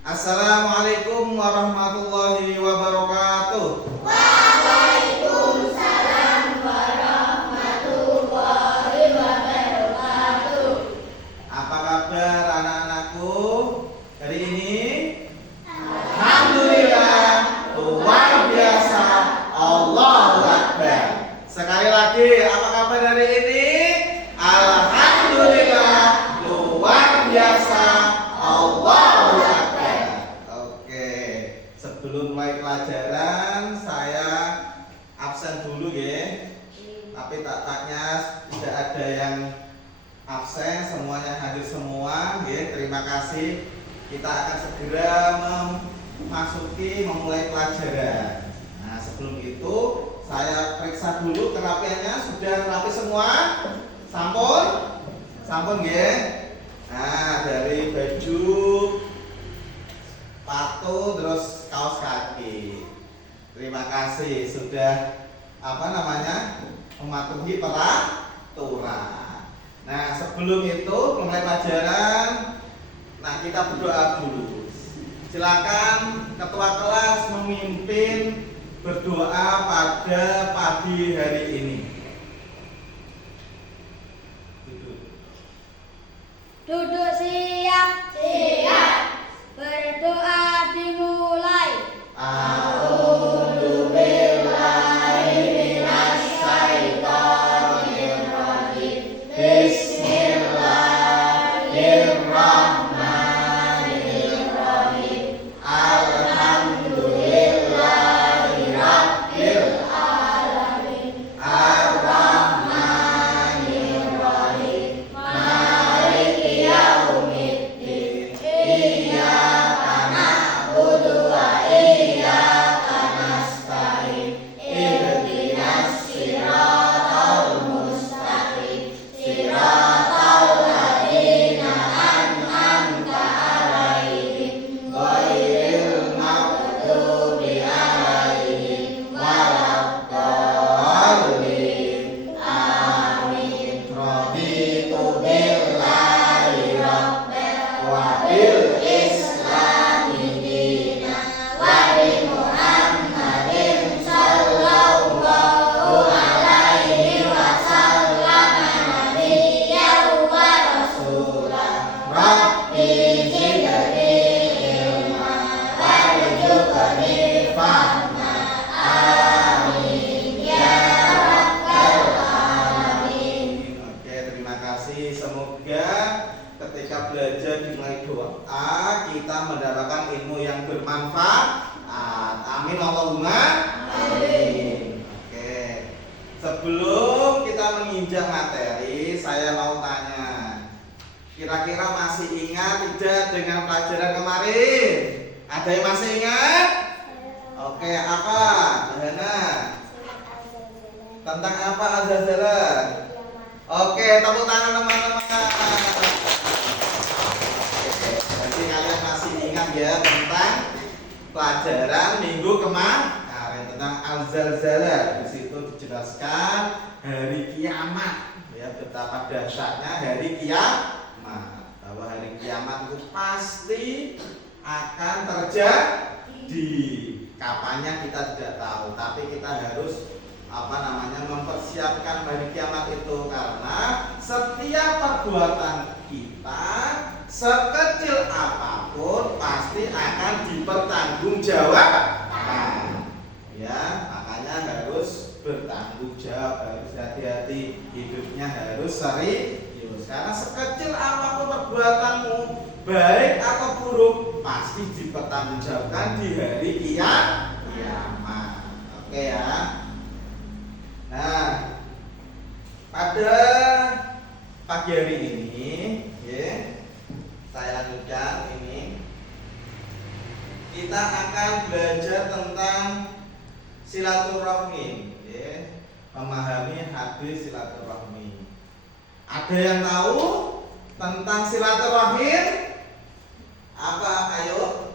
Assalamualaikum warahmatullahi wabarakatuh. Waalaikumsalam warahmatullahi wabarakatuh. Apa kabar anak-anakku hari ini? Alhamdulillah, luar biasa, Allahu Akbar. Sekali lagi, apa kabar hari ini? Alhamdulillah, luar biasa, Allahu Akbar. Oke, sebelum mulai pelajaran saya absen dulu ya. Tapi tampaknya tidak ada yang absen, semuanya hadir semua ya. Terima kasih. Kita akan segera memulai pelajaran. Nah, sebelum itu saya periksa dulu kerapiannya. Sudah rapi semua? Sampun? Sampun ya. Nah, dari baju, sepatu, terus kaos kaki. Terima kasih sudah mematuhi peraturan. Nah, sebelum itu mulai pelajaran, nah kita berdoa dulu. Silakan ketua kelas memimpin berdoa pada pagi hari ini. Duduk siap. Siap. Berdoa dimulai. A'udzu billahi minasyaitonir rajim. Bismillahirrahmanirrahim. Alhamdulillahi rabbil alamin. Ar-Rahmanir Rahim. Maliki yaumiddin. Iyyaka na'budu wa iyyaka nasta'in. Ihdinas siratal mustaqim. Siratal ladzina an'amta 'alaihim ghairil maghdubi 'alaihim waladdallin. Amin. Raditu billahi rabban wa bil islami dinan wa bi Muhammadin sallallahu alaihi wasallam nabiyyan wa rasulan. Rabbi zidni ilma warzuqni fahma. Amin ya rabbal alamin. Oke, terima kasih. Semoga ketika belajar dimulai doa kita mendapatkan ilmu yang bermanfaat. Amin Allahumma amin. Oke. Sebelum kita menginjak materi, saya mau tanya. Kira-kira masih ingat tidak dengan pelajaran kemarin? Ada yang masih ingat? Oke, apa? Hana. Tentang apa Azazala? Oke, tepuk tangan teman-teman. Jadi kalian masih ingat ya tentang pelajaran minggu kemarin tentang Al-Zalzalah. Di situ dijelaskan hari kiamat ya, betapa dahsyatnya hari kiamat. Bahwa hari kiamat itu pasti akan terjadi. Kapannya kita tidak tahu, tapi kita harus mempersiapkan hari kiamat itu, karena setiap perbuatan kita sekecil apapun pasti akan dipertanggungjawabkan. Ya, makanya harus bertanggung jawab, harus hati-hati, hidupnya harus serius. Karena sekecil apapun perbuatanmu, baik atau buruk, pasti dipertanggungjawabkan di hari kiamat. Oke ya. Nah, pada pagi hari ini, ya, saya lanjutkan ini. Kita akan belajar tentang silaturahmi, ya, memahami hadis silaturahmi. Ada yang tahu tentang silaturahmi? Apa? Ayo.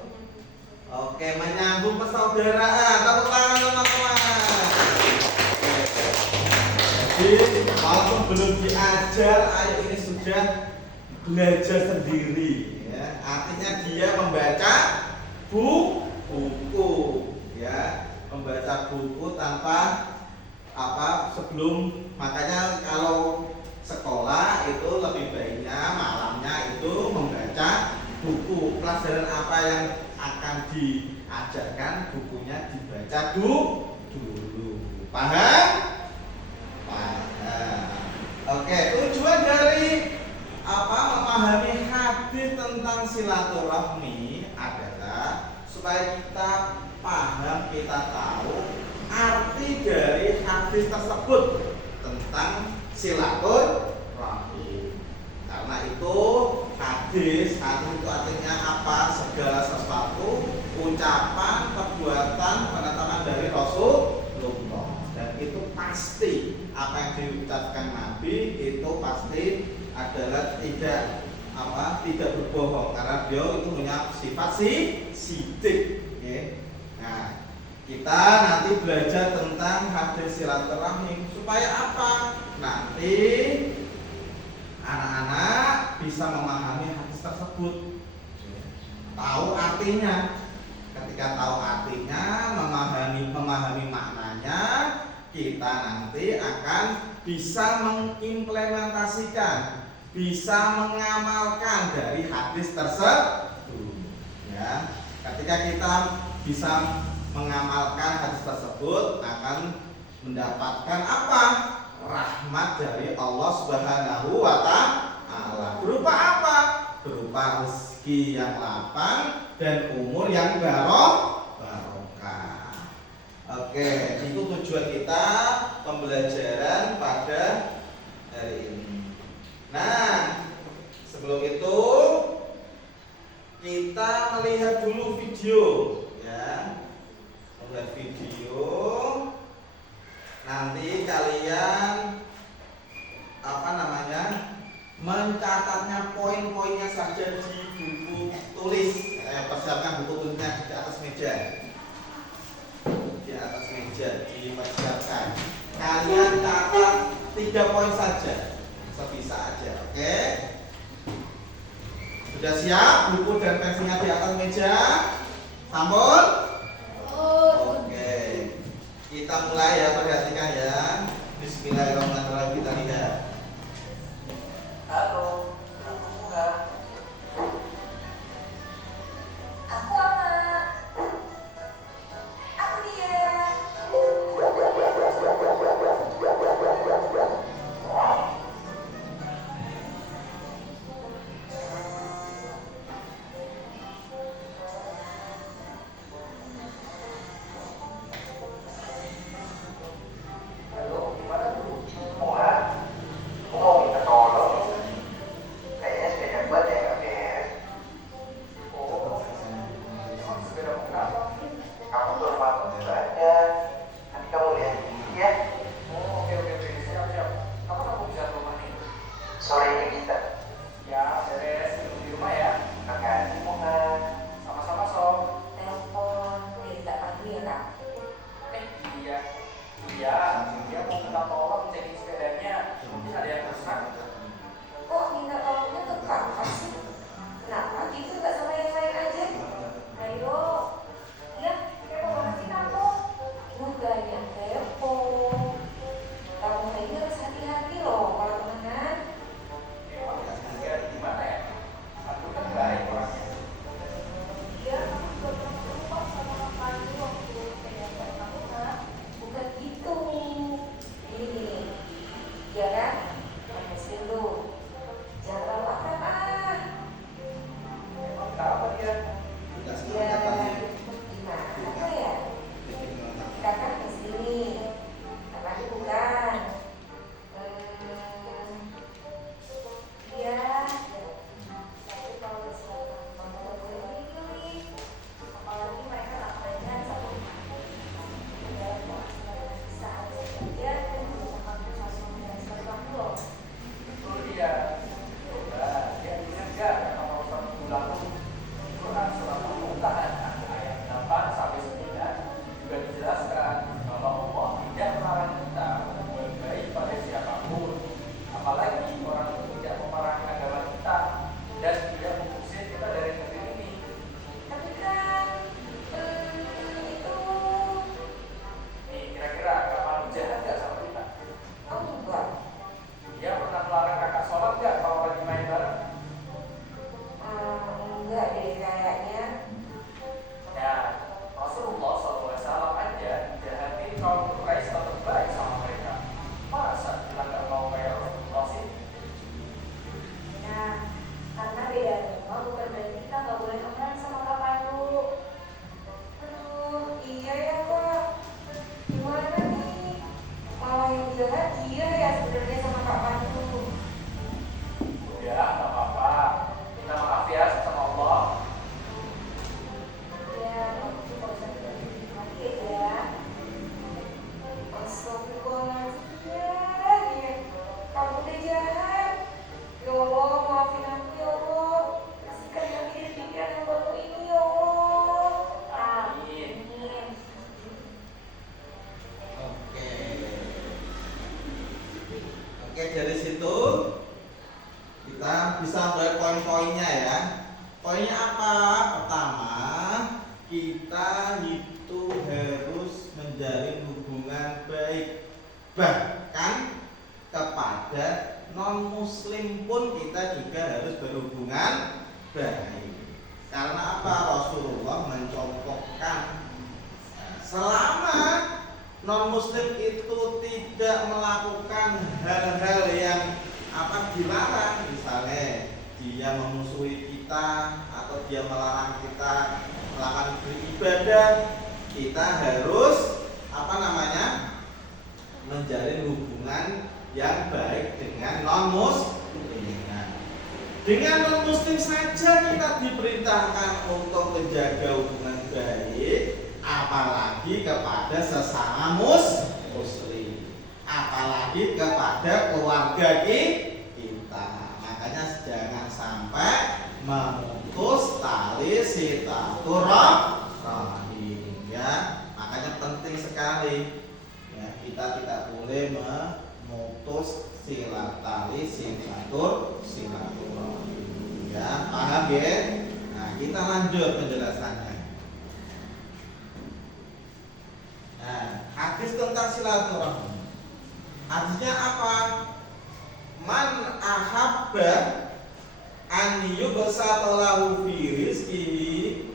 Oke, menyambung persaudaraan. Tepuk tangan teman-teman. Jadi walaupun belum diajar, ayo ini sudah belajar sendiri ya. Artinya dia membaca pelajaran apa yang akan diajarkan, bukunya dibaca dulu. Paham? Paham. Oke, tujuan dari memahami hadis tentang silaturahmi adalah supaya kita paham, kita tahu arti dari hadis tersebut tentang silaturahmi. Karena itu hadis itu artinya apa? Segala sesuatu, ucapan, perbuatan, penetapan dari Rasulullah. Dan itu pasti apa yang diucapkan Nabi itu pasti adalah tidak berbohong, karena beliau itu punya sifat sidik. Nah, kita nanti belajar tentang hadis silaturahmi supaya apa? Nanti anak-anak bisa memahami hadis tersebut, tahu artinya. Ketika tahu artinya, memahami maknanya, kita nanti akan bisa mengimplementasikan, bisa mengamalkan dari hadis tersebut. Ya, ketika kita bisa mengamalkan hadis tersebut, akan mendapatkan apa? Rahmat dari Allah Subhanahu wa Ta'ala. Berupa apa? Berupa rezeki yang lapang dan umur yang barokah. Oke, itu tujuan kita pembelajaran pada hari ini. Nah, sebelum itu kita melihat dulu video, ya. Melihat video. Nanti kalian mencatatnya, poin-poinnya saja di buku tulis. Persiapkan buku tulisnya di atas meja. Di atas meja dipersiapkan. Kalian catat 3 poin saja, sebisa aja, oke? Sudah siap? Buku dan pensilnya di atas meja. Sampul? Oke. Kita mulai ya, perhatikan ya. Bismillahirrahmanirrahim, kita lihat. Halo, aku Bunga. Aku apa? Aku dia. kayaknya. Ya, Rasulullah SAW aja jahatin kaum Quraisy tetap baik sama mereka. Masa kita nggak mau kayak Rasulullah sih? Nah, karena beda agama bukan berarti kita nggak boleh temenan sama Kak Pandu. Aduh, iya ya Kak. Gimana nih? Malah yang jahat dia ya sebenarnya sama Kak Pandu. Udah, nggak apa-apa. Minta maaf ya sama Allah. Ya, waktu kalau sampai lagi ya. Astagfirullahaladzim ya. Kamu udah jahat. Ya Allah, maafin aku ya Allah. Kasihkan kami dari pikiran yang baru ini ya Allah. Amin. Amin. Oke. Oke, dari situ kita bisa mulai poin-poinnya ya. Poinnya apa? Pertama, kita itu harus menjalin hubungan baik, bahkan kepada non muslim pun kita juga harus berhubungan baik. Karena apa? Rasulullah mencontohkan selama non muslim itu tidak melakukan hal-hal yang dilarang, misalnya dia memusuhi kita atau dia melarang kita melakukan beribadah, kita harus menjalin hubungan yang baik dengan non muslim. Dengan non muslim saja kita diperintahkan untuk menjaga hubungan baik, apalagi kepada sesama muslim, apalagi kepada keluarga kita. Makanya jangan sampai memutus tali silaturahim ya. Makanya penting sekali ya, kita tidak boleh memutus tali silaturahim ya. Paham ya? Nah, kita lanjut penjelasannya. Nah, hadis tentang silaturahim. Hadisnya apa? Man ahabba an yubsata lahu fi rizqihi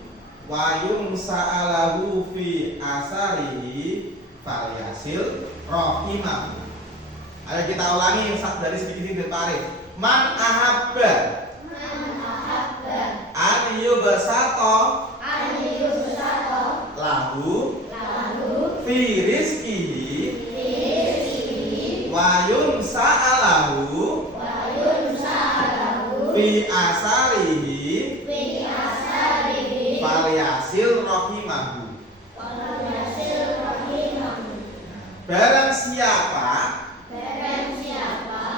wa yumsa'alahu fi asarihi falyasil rahimahu. Ayo kita ulangi dari sedikit tarik. Man ahabba an yubsata lahu fi rizqihi wa yumsa'alahu fi asarihi falyasil rahimahu. Barang siapa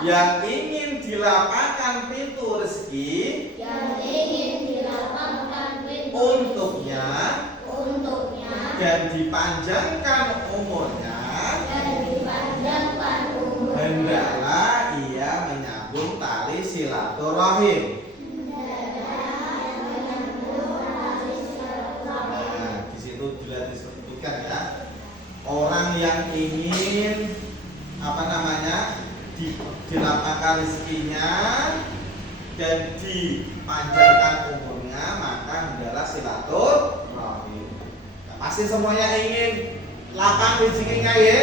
yang ingin dilapangkan pintu rezeki untuknya dan dipanjangkan umurnya, hendaklah ia menyambung tali silaturahim. Nah, di situ juga disebutkan ya, orang yang ingin dilapangkan rezekinya dan dipanjangkan umurnya, maka hendaklah silaturahim. Nah, pasti semuanya ingin lapang rezekinya ya,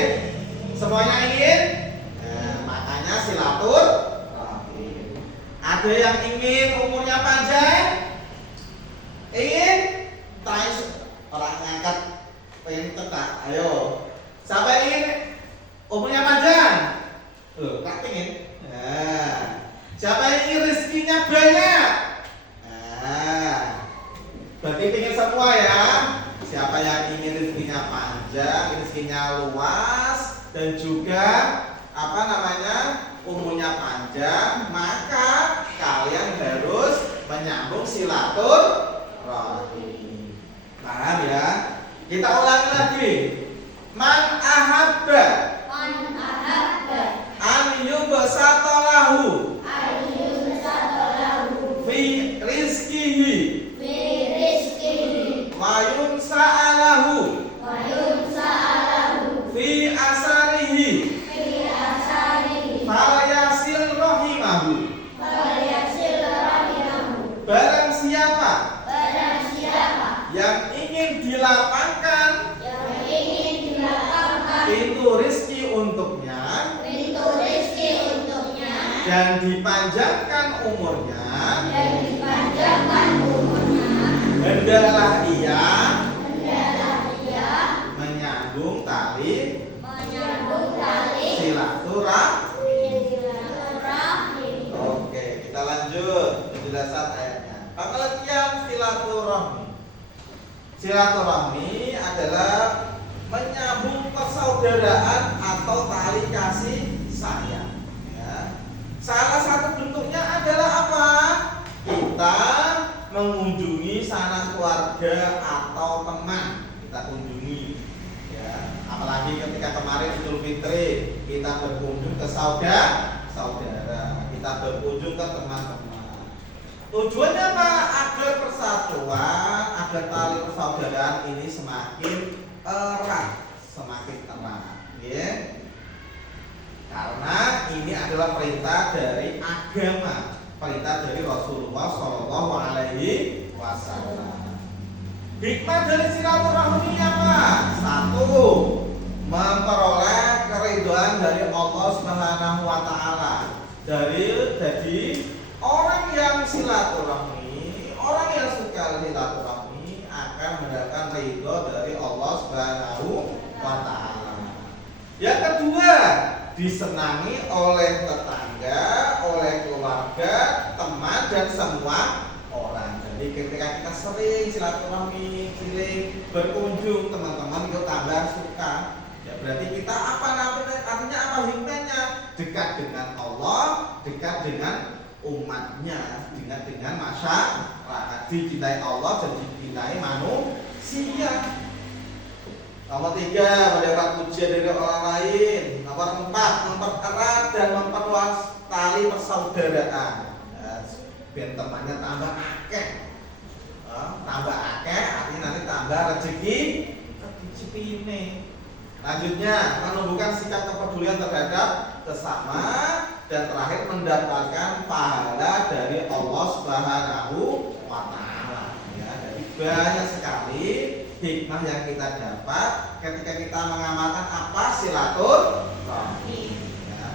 semuanya ingin. Nah, makanya silaturahim. Ada yang ingin umurnya panjang, ingin orang ngangkat pengen tetak. Ayo, siapa yang ingin umurnya panjang? Loh, tak ingin. Nah, siapa yang ingin rezekinya banyak? Nah, berarti ingin semua ya. Siapa yang ingin rezekinya panjang, rezekinya luas, dan juga umurnya panjang, maka kalian harus menyambung silaturahim. Paham ya? Kita ulangi lagi. Man ahabba an yubsata lahu fi rizqihi wa yumsa'alahu fi asarihi falyasil rahimahu. Barang siapa dilapangkan yang ingin dilapangkan pintu rezeki untuknya pintu rezeki untuknya dan dipanjangkan umurnya, dan dipanjangkan umurnya, hendaklah ia hendaklah ia menyambung tali menyambung tali silaturahmi. silaturahmi. Oke, kita lanjut penjelasan ayatnya. Pengertian silaturahmi. Silaturahmi adalah menyambung persaudaraan atau tali kasih sayang. Ya. Salah satu bentuknya adalah apa? Kita mengunjungi sanak keluarga atau teman, kita kunjungi. Ya. Apalagi ketika kemarin Idul Fitri, kita berkunjung ke saudara, kita berkunjung ke teman-teman. Tujuannya apa? Agar persatuan, agar tali persaudaraan ini semakin erat, semakin erat, ya. Karena ini adalah perintah dari agama, perintah dari Rasulullah Shallallahu Alaihi Wasallam. Hikmah dari silaturahmi apa? Satu, memperoleh keridhaan dari Allah Subhanahu Wa Taala. Jadi orang yang silaturahmi, orang yang suka silaturahmi akan mendapatkan ridho dari Allah Subhanahu Wa Taala. Yang kedua, disenangi oleh tetangga, oleh keluarga, teman dan semua orang. Jadi ketika kita sering silaturahmi, sering berkunjung, teman-teman itu tambah suka. Ya berarti kita apa namanya? Artinya apa hikmahnya? Dekat dengan Allah, dekat dengan umatnya, dengan masyarakat, dicintai Allah dan dicintai manusia. Nomor 3, mendapat pujian dari orang lain. Nomor 4, mempererat dan memperluas tali persaudaraan. Biar temannya tambah akeh. Tambah akeh, artinya nanti tambah rezeki ini. Lanjutnya, menumbuhkan sikap kepedulian terhadap sesama. Dan terakhir, mendapatkan pahala dari Allah Subhanahu Wa Taala. Ya, jadi banyak sekali hikmah yang kita dapat ketika kita mengamalkan apa silaturahmi. Ya,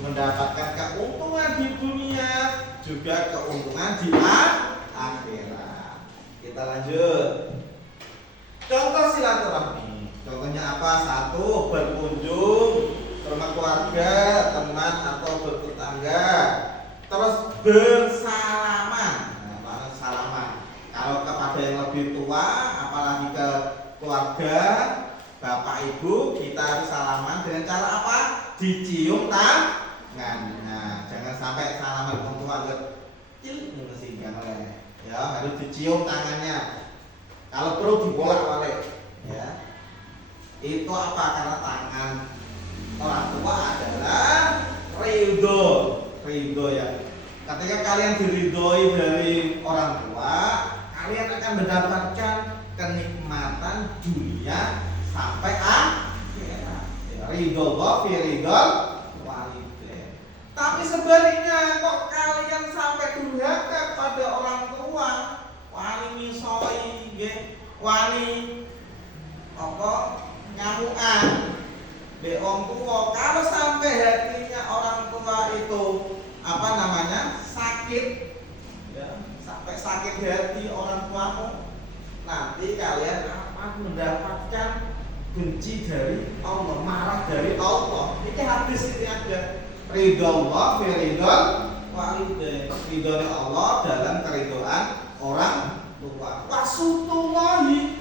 mendapatkan keuntungan di dunia, juga keuntungan di akhirat. Kita lanjut. Contoh silaturahmi. Contohnya apa? Satu, berkunjung ke rumah keluarga, teman atau bertetangga, terus bersalaman. Nah, salaman. Kalau kepada yang lebih tua, apalagi ke keluarga, bapak ibu, kita harus salaman dengan cara apa? Dicium tangan. Nah, jangan sampai salaman orang tua kecil ya, harus dicium tangannya. Kalau perlu dibolak-balik, ya. Itu apa? Karena tangan orang tua adalah ridho ya. Ketika kalian diridhoi dari orang tua, kalian akan mendapatkan kenikmatan dunia sampai akhirat. Ridho Allah fi ridho walidain. Tapi sebaliknya, kok kalian sampai durhaka pada orang tua, wani misoi, wani apa nyamuan be orang tua. Kalau sampai hatinya orang tua itu apa namanya sakit, ya, sampai sakit hati orang tuamu, nanti kalian akan mendapatkan benci dari Allah, marah dari Allah. Ini hadis ini ada ridho Allah fi ridho walidain, ridho Allah dalam keridhaan orang tua. Wasutullahi,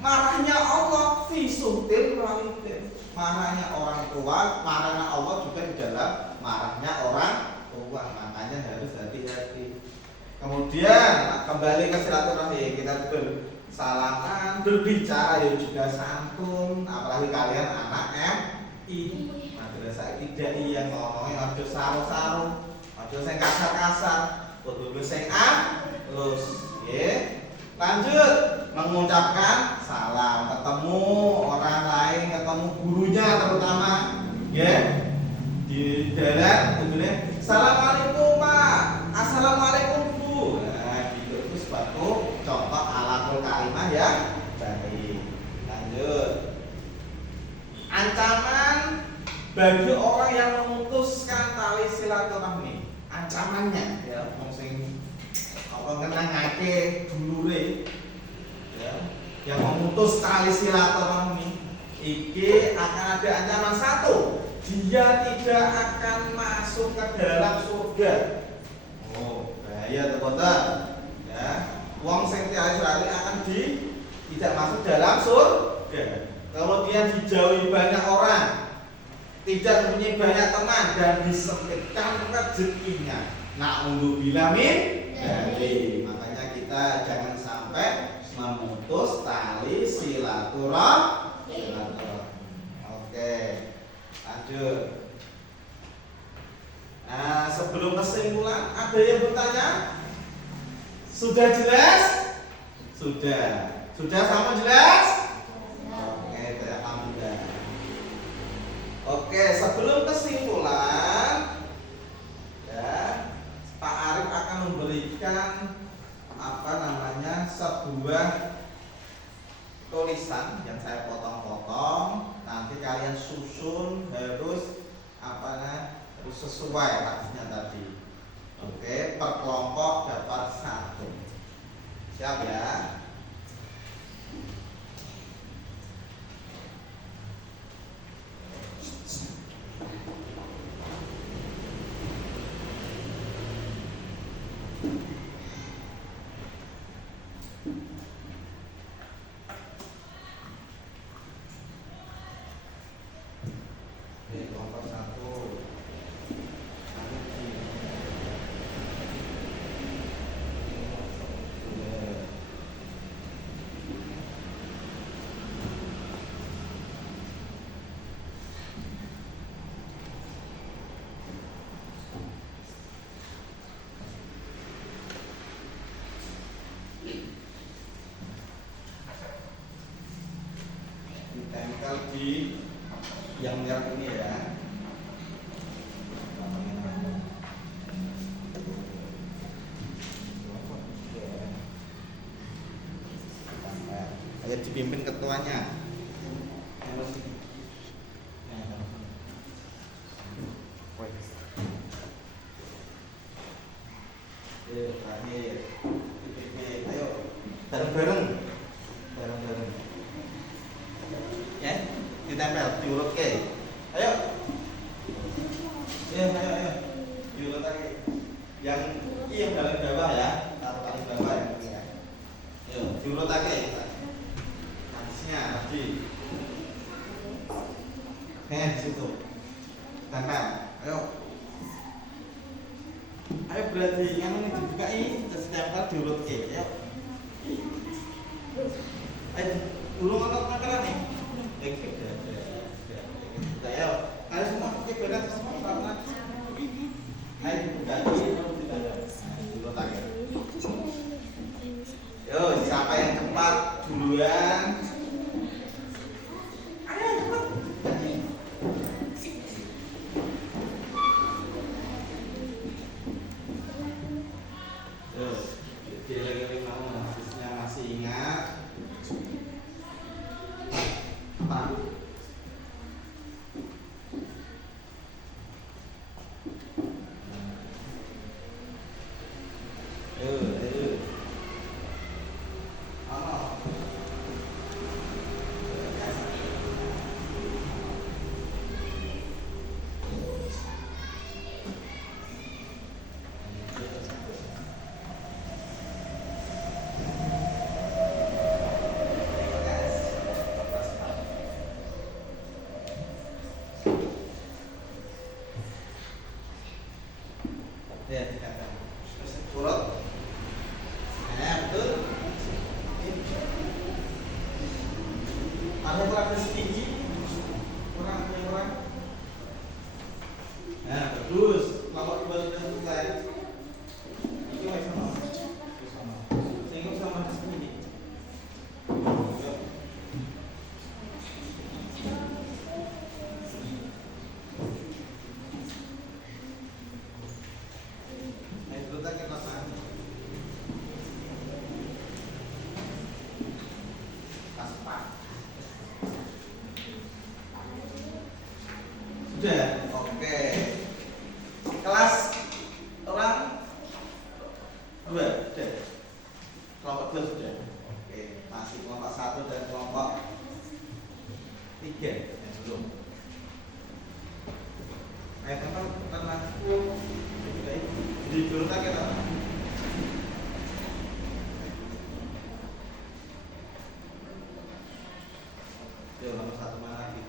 marahnya Allah fi suhtil walidain, marahnya orang tua, marahnya Allah juga di dalam marahnya orang tua. Makanya harus hati-hati. Kemudian kembali ke silaturahmi, kita bersalaman, berbicara ya juga santun. Apalagi kalian anak MI, madrasah ibtidaiyah, yang ngomongnya ojo saru-saru, ojo sing kasar-kasar, kudu sing halus, nggih. Lanjut, mengucapkan salam, ketemu orang lain, ketemu gurunya terutama, ya. Di jalan, kemudian assalamualaikum Pak, assalamualaikum Bu. Nah, gitu itu suatu contoh akhlakul kalimah yang baik. Lanjut. Ancaman bagi orang yang memutuskan tali silaturahmi. Ancamannya ya, wong sing apa ngenangake dulure ya, yang memutus tali silaturahmi iki akan ada ancaman satu, dia tidak akan masuk ke dalam surga. Oh, bahaya teman-teman. Ya, wong sing tali silaturahmi akan tidak masuk dalam surga. Kalau dia dijauhi banyak orang, tidak mempunyai banyak teman dan disempitkan rezekinya. Na'udzubillah min dzalik. Makanya kita jangan sampai memutus tali silaturahmi. Oke, lanjut. Nah, sebelum kesimpulan, ada yang bertanya? Sudah jelas? Sudah sama jelas? Oke, alhamdulillah. Oke, sebelum kesimpulan, ya, Pak Arif akan memberikan sebuah tulisan yang saya potong-potong. Nanti kalian susun harus harus sesuai hadisnya tadi. Oke, per kelompok dapat 1. Siap ya? Kelompok 1. Ditempel di yang merah ini ya. Ayo dipimpin ketuanya. Terakhir. Ayo bareng-bareng. Ya, ditempel, diurut ke. Ayo. Ayo. Diurut lagi. Yang paling bawah ya, taruh paling bawah yang ini ya. Ayo, diurut lagi. Habisnya tadi. Di situ. Tempel. Ayo. Ayo berarti yang ini dibuka ini, terus tempel diurut ke. Ayo. Ayo, ulung tempelan nih. Ayo, kalian semua pakai berat semua karena ayo buka ini dulu tangan. Yo, siapa yang cepat duluan? Ayo cepat. Yo, kira-kira kamu habisnya masih ingat? Apa? Ya, urut. Betul. Ada kurang sedikit, kurang. Nah, bagus. Kalau buat selesai, ini masih sama. Sehingga sama segini. Satu sudah. Oke, masih kelompok 1 dan kelompok 3 yang belum. Ayo teman-teman. Di dulu tak kita. Yo, nomor 1 mana lagi?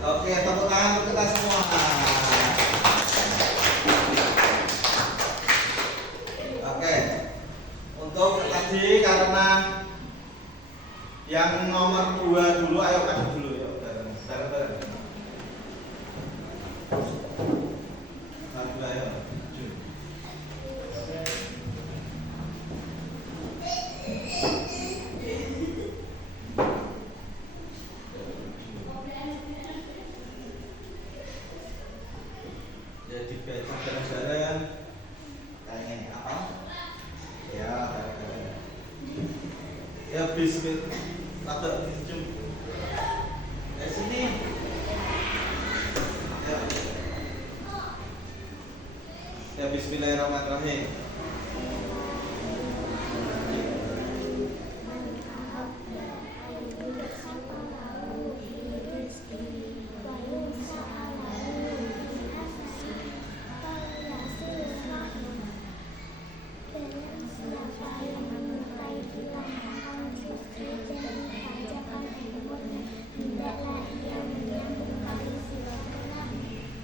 Oke, tepuk tangan untuk kita semua. Oke, untuk tadi karena yang nomor 2 dulu, ayo kasih dulu ya, bareng-bareng. Ayo. Jadi baca bareng-bareng. Tanya apa? Ya, bareng-bareng. Ya, bismillah. Pada cium. Dari sini. Ya. Ya, bismillahirrahmanirrahim.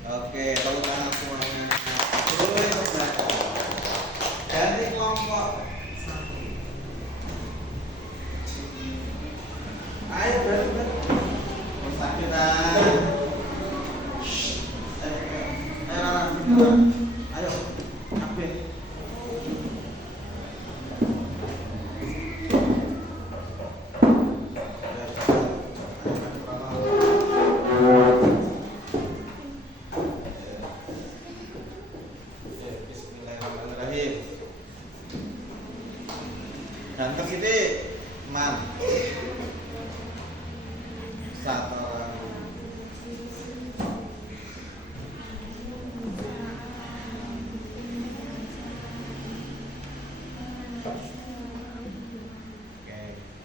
Oke, tepuk tangan semuanya. Boleh coba. Ganti kelompok 1. Ayo bareng-bareng. Sakitan. Ayo, ambil. Bismillahirrahmanirrahim. Dan ke sini man. Satu. Oke.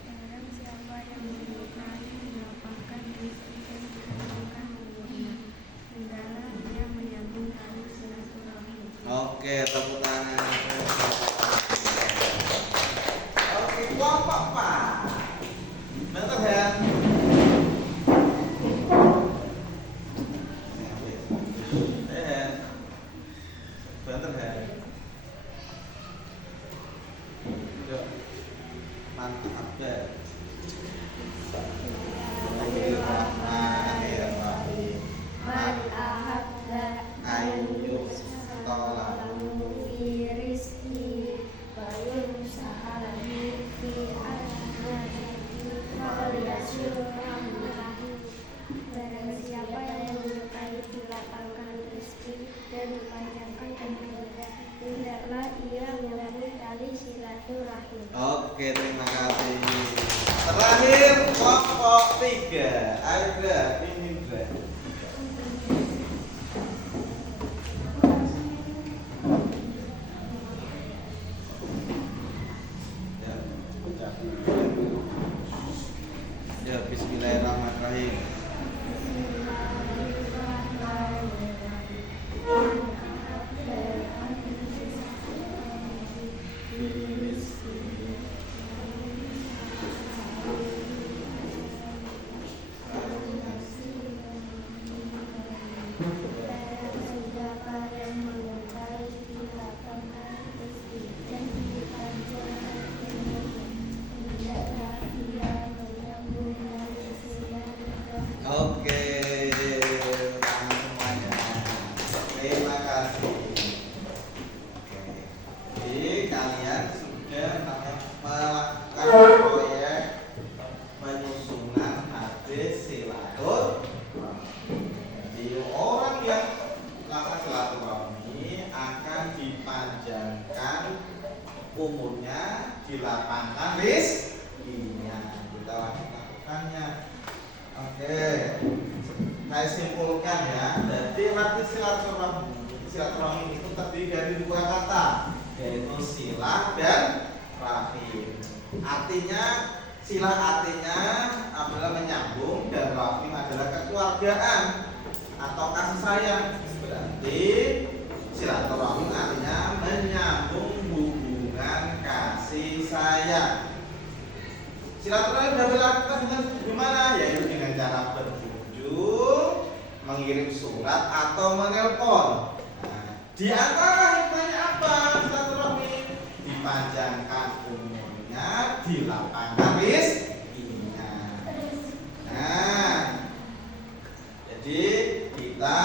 Barang siapa yang menyukai melapangkan rezeki dan menyenangkan umurnya, hendaklah ia menyambung tali silaturahmi. Oke, tepuk tangan. Oke, kelompok Pak. Bentar ya. Bentar ya. Yuk. Mantap ya. Bismillahirrahmanirrahim. Man ahabba Ayyub tolak. lahu fi rizki wa yunsahalahu fi amanati falyashkurhu. Barang siapa yang menyukai dilapangkan rezeki dan dipanjangkan umurnya, hendaklah ia menyambung tali silaturahmi. Oke, terima kasih. Terakhir kelompok 3. Ada ini Indra. Ya, baca. Ya, bismillahirrahmanirrahim. Oke, tangan semuanya. Terima kasih. Oke, jadi kalian sudah melakukan proyek penyusunan hadis silaturahmi. Jadi orang yang melakukan silaturahmi akan dipanjangkan umurnya, dilapangkan rezekinya. Kita wajib melakukannya. Oke, saya simpulkan ya. Jadi arti silaturahmi itu terdiri dari dua kata, yaitu silah dan rahim. Artinya silah artinya adalah menyambung dan rahim adalah kekeluargaan atau kasih sayang. Berarti silaturahmi artinya menyambung hubungan kasih sayang. Silaturahmi dapat dilakukan dengan gimana? Yaitu dengan cara berkunjung, mengirim surat atau menelpon. Nah, di antara hikmahnya apa silaturahmi? Dipanjangkan umurnya, dilapangkan rezekinya. Nah, jadi kita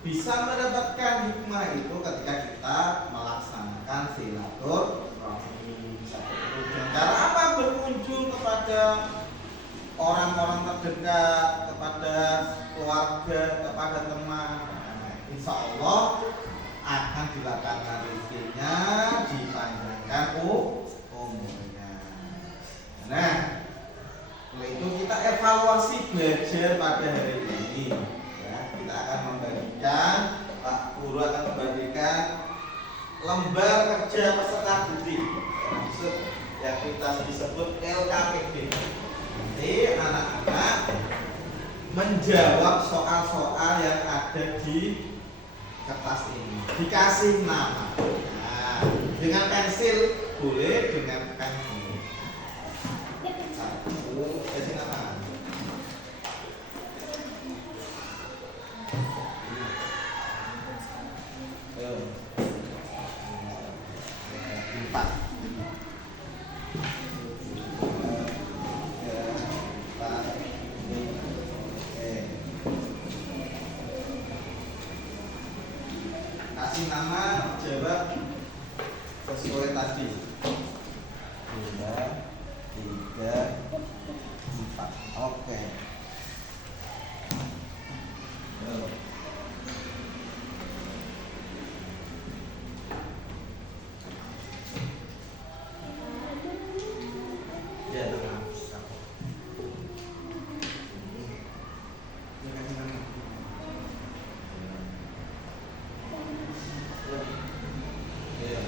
bisa mendapatkan hikmah itu ketika kita melaksanakan silaturahmi. Cara apa? Berkunjung kepada orang-orang terdekat, kepada keluarga, kepada teman. Nah, insya Allah akan dilapangkan rezekinya, dipanjangkan umurnya. Nah, setelah itu kita evaluasi belajar pada hari ini. Ya, kita akan membagikan, Pak Guru akan membagikan lembar kerja peserta didik. Yang kita disebut LKPD. Nanti anak-anak menjawab soal-soal yang ada di kertas ini. Dikasih nama. Nah, dengan pensil boleh, dengan pen boleh. Satu, kasih nama. Empat. Kasih nama, jawab sesuai tadi. 2, 3, 4. Oke. Ya, tenang. Ini kasih nama. Ya.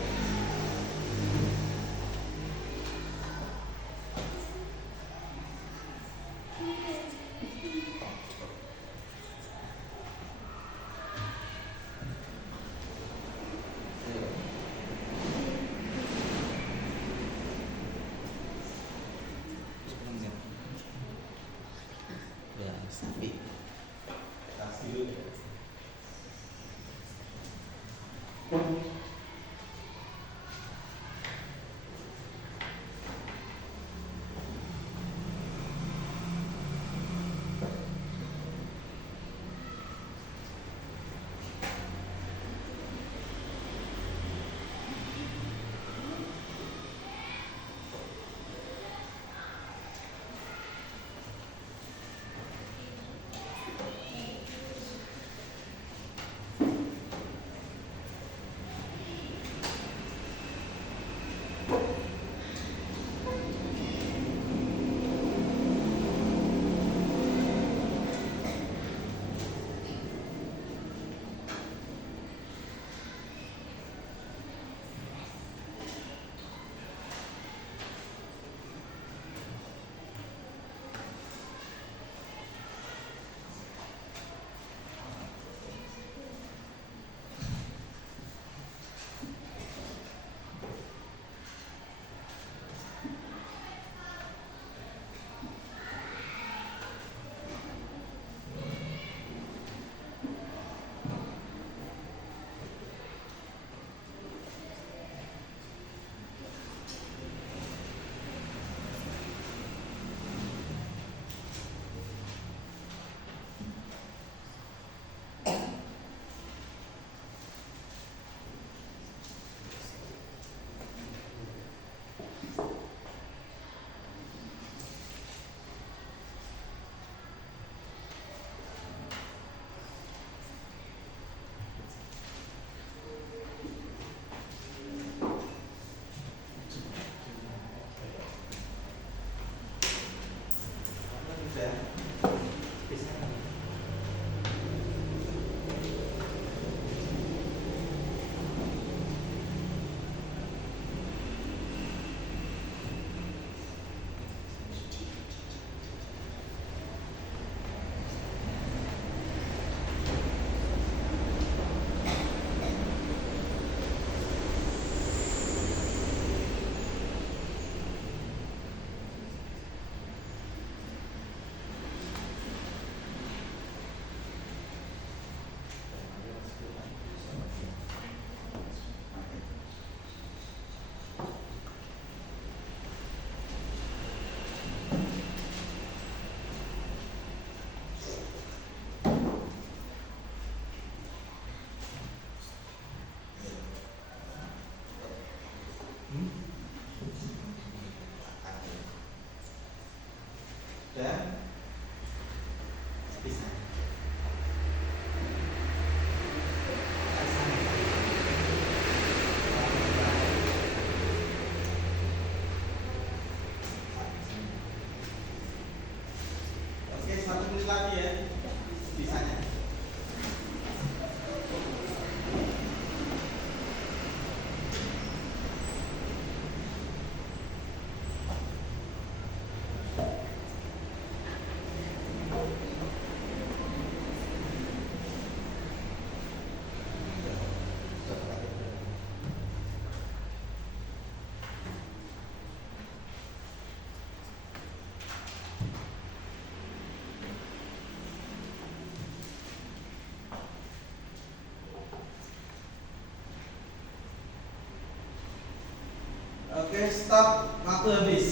Oke, stop. Waktu habis.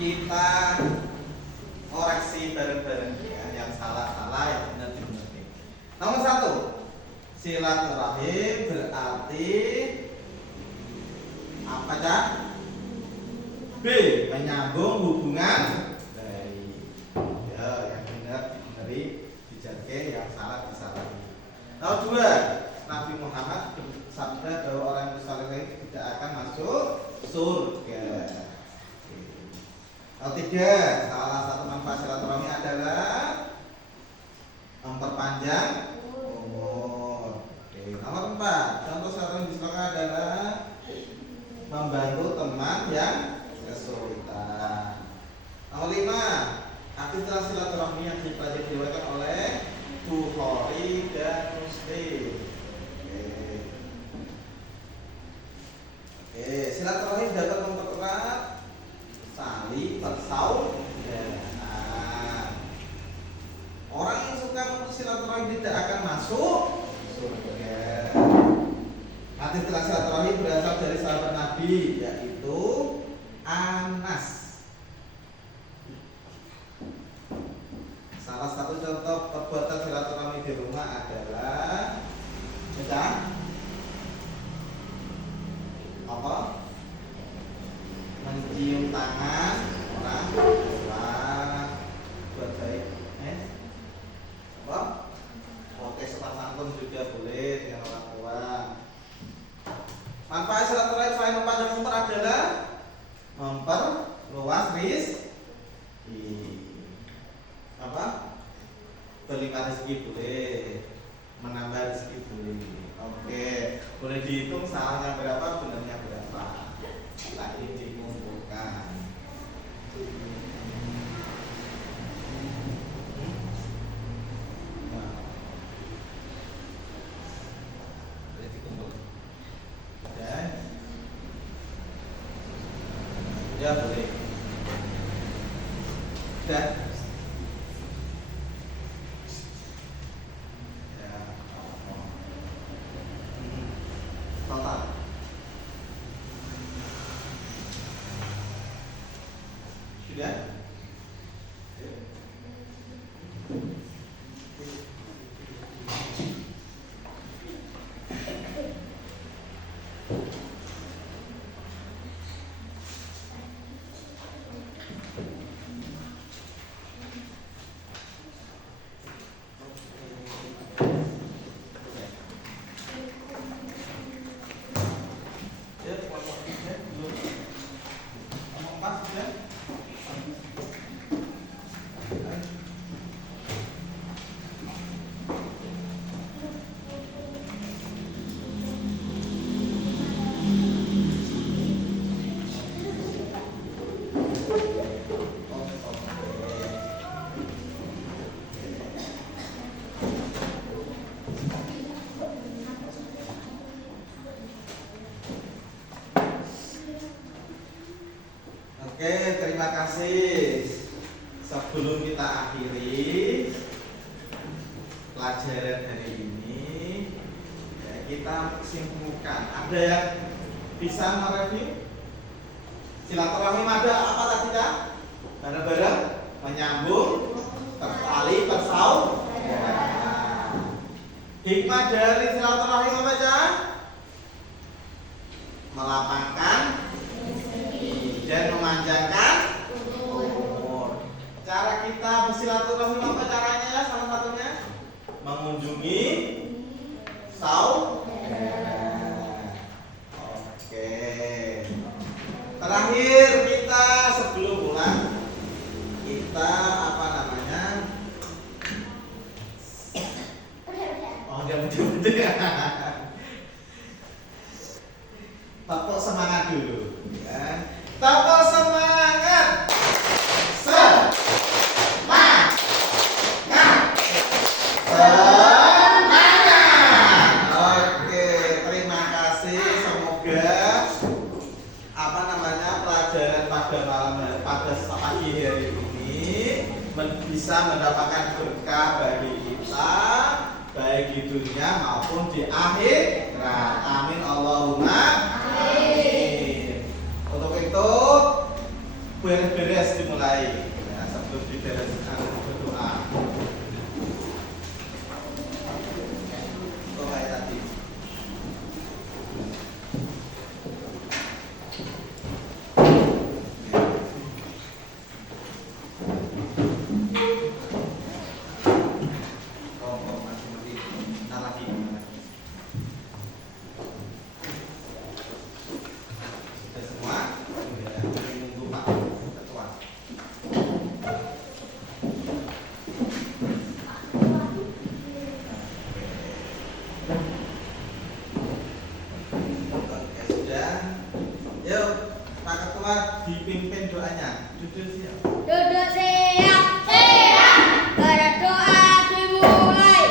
Kita koreksi bareng-bareng ya. Yang salah-salah, yang benar dibenerin. Nomor 1. Silaturahim berarti apa, Cak? B. Menyambung hubungan baik. Ya, yang benar dibeneri, dijarke, yang salah disalahi. Nomor 2. Nabi Muhammad bersabda bahwa orang yang bersoleh tidak akan masuk surga. Nomor 3. Salah satu manfaat silaturahmi adalah memperpanjang umur. Nomor 4. Contoh silaturahmi silakan adalah membantu teman yang kesulitan. Nomor 5. Aktivitas silaturahmi yang dipelajari oleh Bukhari dan Muslim. Silaturahim dapat mempererat tali persaudaraan. Orang yang suka memutus silaturahim tidak akan masuk surga. Aktivitas silaturahim berasal dari sahabat Nabi, yaitu Anas. Salah satu contoh perbuatan silaturahmi di rumah adalah apa? Mencium tangan orang tua buat baik. Apa? Oke, sopan santun juga boleh dengan orang tua. Manfaat silaturahim selain mempanjang umur adalah memperluas rezeki. Apa? Berlimpah rezeki boleh, menambah rezeki boleh. Oke, boleh dihitung salahnya berapa, benarnya berapa. Lagi dikumpulkan. Boleh dikumpulkan. Dan ya boleh. Dan total sudah. Oke, terima kasih. Sebelum kita akhiri pelajaran hari ini, ya, kita simpulkan. Ada yang bisa mereview? Silaturahmi ada apa tadi, Kak? Bareng-bareng menyambung tali persaudaraan. Hikmah dari silaturahim apa, Cak? Melapangkan dan memanjangkan umur. Cara kita bersilaturahmi apa caranya ya? Salah satunya mengunjungi saudara. Oke. Terakhir kita sebelum pulang kita apa namanya? Oh, dia betul-betul ya. Tepuk semangat dulu, ya. Tepuk semangat. Semangat. Semangat. Oke, terima kasih. Semoga apa namanya pelajaran pada pada pagi hari ini bisa mendapatkan berkah bagi kita, baik di dunia maupun di akhirat. Amin Allahumma amin. Anwar dipimpin doanya. Duduk siap. Duduk siap. Siap. Berdoa dimulai.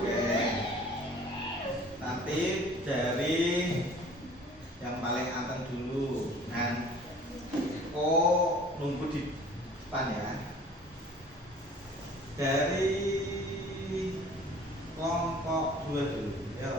Oke. Nanti dari yang paling anteng dulu. Nah, kok nunggu di depan ya. Dari kelompok 2 dulu. Yo.